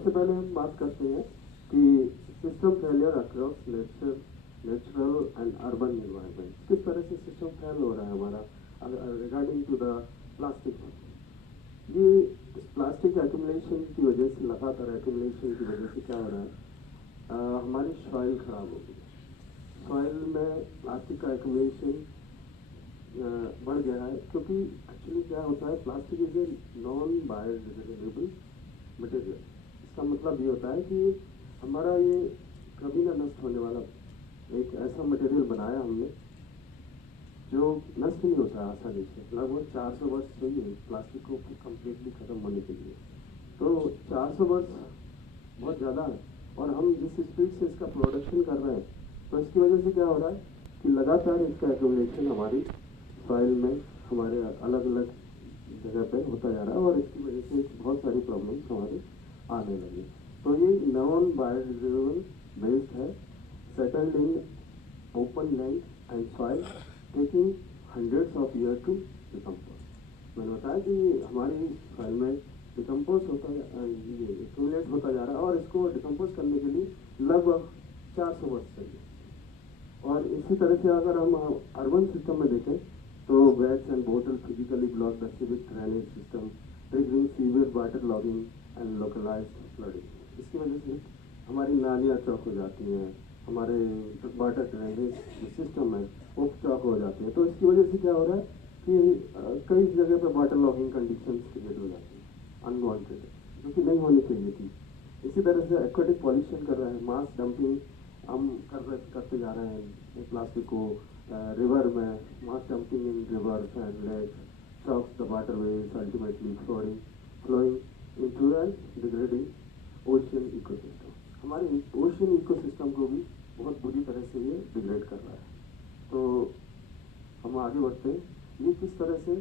सबसे पहले हम बात करते हैं कि system failure across natural and urban environment, किस तरह से सिस्टम फेल हो रहा है हमारा रिगार्डिंग टू द प्लास्टिक। ये प्लास्टिक एक्यूमुलेशन की वजह से, लगातार एक्यूमुलेशन की वजह से क्या हो रहा है, हमारी सॉइल खराब हो गई है। सॉइल में प्लास्टिक का एक्यूमुलेशन बढ़ गया है, क्योंकि एक्चुअली क्या होता है, plastic is a non biodegradable material. इसका मतलब ये होता है कि हमारा ये कभी ना नष्ट होने वाला एक ऐसा मटेरियल बनाया हमने जो नष्ट नहीं होता आसानी से। लगभग 400 वर्ष चाहिए प्लास्टिक को कम्प्लीटली खत्म होने के लिए। तो 400 वर्ष बहुत ज़्यादा है, और हम जिस स्पीड से इसका प्रोडक्शन कर रहे हैं, तो इसकी वजह से क्या हो रहा है कि लगातार इसका एक्यूमुलेशन हमारी सॉइल में, हमारे अलग अलग जगह पे होता जा रहा है, और इसकी वजह से बहुत सारी प्रॉब्लम्स हमारे आने लगी। तो ये नॉन बायोडिग्रेडेबल वेस्ट है, settled in open land and soil, taking hundreds of year to decompose. मैंने बताया कि हमारी सॉइल में डिकम्पोज होता, ये एक्यूमुलेट होता जा रहा है, और इसको डिकम्पोज करने के लिए लगभग 400 वर्ष चाहिए। और इसी तरह से अगर हम अर्बन सिस्टम में देखें, तो bags and bottle physically block the civic drainage system, triggering severe water logging and localised flooding. इसकी वजह से हमारी नालियाँ चौक हो जाती हैं, हमारे वाटर ड्रेनेज सिस्टम है वो चौक हो जाती है। तो इसकी वजह से क्या हो रहा है कि कई जगह पर वाटर लॉगिंग कंडीशन क्रिएट हो जाती है अनवांटेड, जो कि नहीं होनी चाहिए थी। इसी तरह से एक्वेटिक पॉल्यूशन कर रहा है, मास डंपिंग हम करते जा रहे हैं प्लास्टिक को रिवर में, mass dumping in rivers and lakes chokes the waterways, ultimately flowing into and degrading ocean ecosystem. हमारे ओशियन इकोसिस्टम को भी बहुत बुरी तरह से ये डिग्रेड कर रहा है। तो हम आगे बढ़ते हैं, ये किस तरह से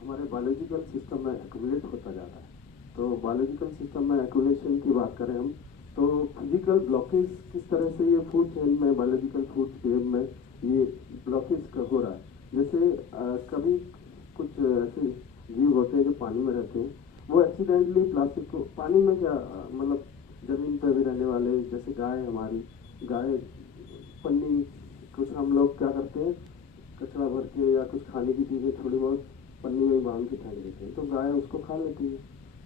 हमारे बायोलॉजिकल सिस्टम में एक्यूमुलेट होता जाता है। तो बायोलॉजिकल सिस्टम में एक्यूमुलेशन की बात करें हम, तो फिजिकल ब्लॉकेज किस तरह से ये फूड चेन में, बायोलॉजिकल फूड चेन में ये ब्लॉकेज हो रहा है। जैसे कभी कुछ ऐसे जीव होते हैं जो पानी में रहते हैं, वो एक्सीडेंटली प्लास्टिक को पानी में, क्या मतलब जमीन पर भी रहने वाले, जैसे गाय, हमारी गाय पन्नी, कुछ हम लोग क्या करते हैं, कचरा भर के या कुछ खाने की चीज़ें थोड़ी बहुत पन्नी में बांध के फेंक देते हैं, तो गाय उसको खा लेती है।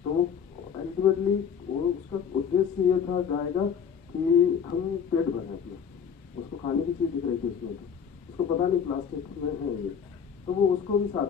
तो अल्टीमेटली वो उसका उद्देश्य ये था गाय का कि हम पेट भरें अपना, उसको खाने की चीज़ दिख रही थी उसमें, तो उसको पता नहीं प्लास्टिक में है ये, तो वो उसको भी साथ